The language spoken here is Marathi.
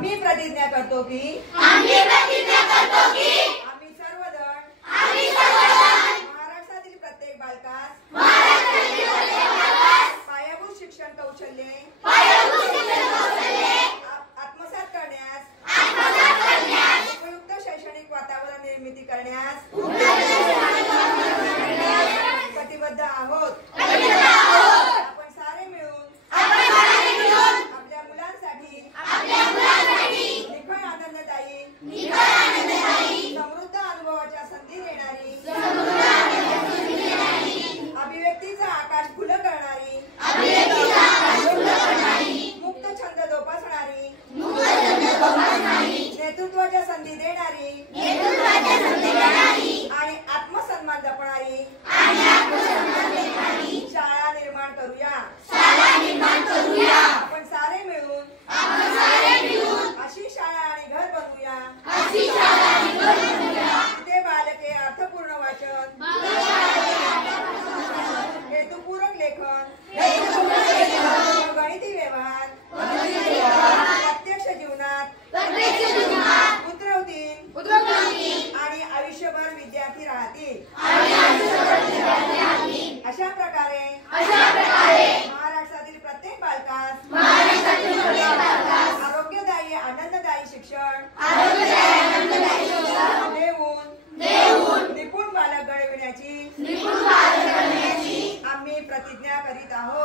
आम्ही प्रतिज्ञा करतो की आम्ही सर्वजण महाराष्ट्रातील प्रत्येक बालकास पायाभूत शिक्षण कौशल्ये आत्मसात करण्यास उपयुक्त शैक्षणिक वातावरण निर्मिती करण्यास कटिबद्ध आहोत। आपण सारे मिळून आपल्या मुलांसाठी निखळ आनंददायी समृद्ध अनुभवाच्या संधी देणारी अभिव्यक्तीचा आकाश खुलं करणारी मुक्त छंद जोपासणारी नेतृत्वाच्या संधी देणारी आणि आत्मसन्मान जपणारी शाळा निर्माण करूया। आपण सारे मिळून अशी शाळा आणि घर बनवूया तिथे बालके अर्थपूर्ण वाचन, हेतुपूरक लेखन, गणिती व्यवहार प्रत्यक्ष जीवनात उतरवतील आणि आयुष्यभर विद्यार्थी राहतील। अशा प्रकारे महाराष्ट्रातील प्रत्येक बालकास आरोग्यदायी आनंददायी शिक्षण देऊन निपुण बालक घडविण्याची आम्ही प्रतिज्ञा करीत आहोत।